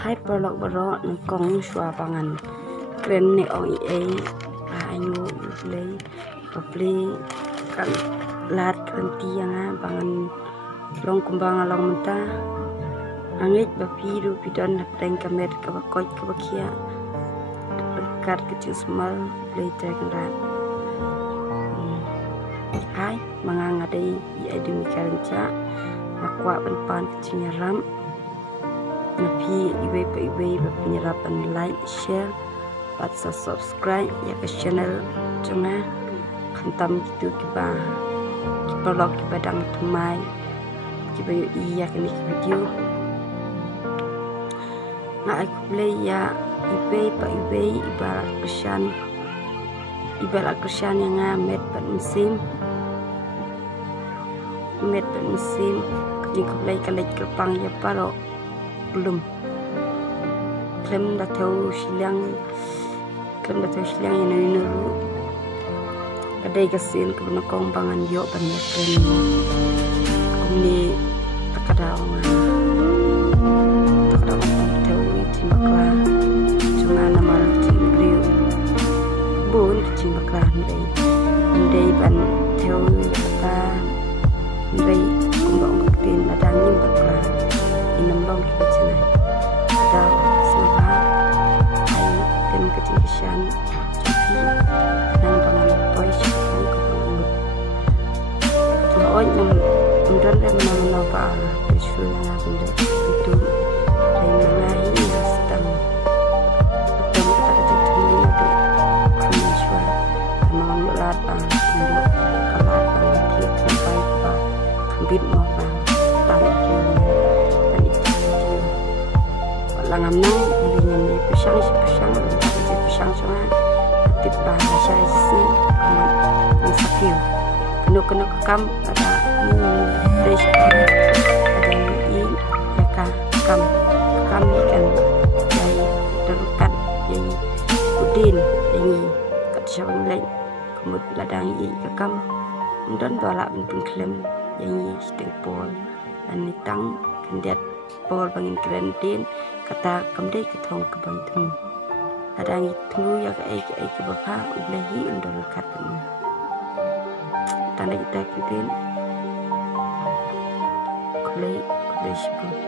hai perlok berok nengkong shua pangan keren ne ong ai anyu play play kan lat kenti yang pangan long kumbang long menta angit bapiru pidon teng kamet kabakoi kabakia dekat kecil semal play dragon rat hai mangang adai i demi kalenca makwa pan kecilnya ram napi iwe pa iwe penyerapan like share patsa subscribe ya ke channel jangan kantam gitu kiba log kiba dang temai kiba iya kini video na aku play ya iwe pa iwe ibarat kersan yang amet pada musim ketika play kalek kepang ya paro belum klem dah tahu silang yang nuru kadai kesil ke benokong pangan yo banyak klem kuni takadau tahu cimakla cuma nama cimbriu bun cimakla ndai ban tahu kata ndai kumbang kutin ladang nimbakla inambang kita cenai ada semua ai tem kecil-kecilan tapi nang pangan toy syukur kepangan tuh nyam undan dan mana pa isu yang benda itu dan mengahi sedang atau kata kecil ini itu kami syukur memang melat untuk kalah kita sampai ke kambit mau langam nang ini pisang semua tiba saya sih sakit kena kam ada fresh ada ini mereka kam ikan dari terkat jadi udin ini kat syawang lain kemudian ladang ini kam dan balak bentuk klem yang sedang pol dan nitang kendiat pol bangin kerentin kata kemdai ketong kebang temu ada itu ya ke bapa ublehi undol katanya tanda kita kitin kulai sebut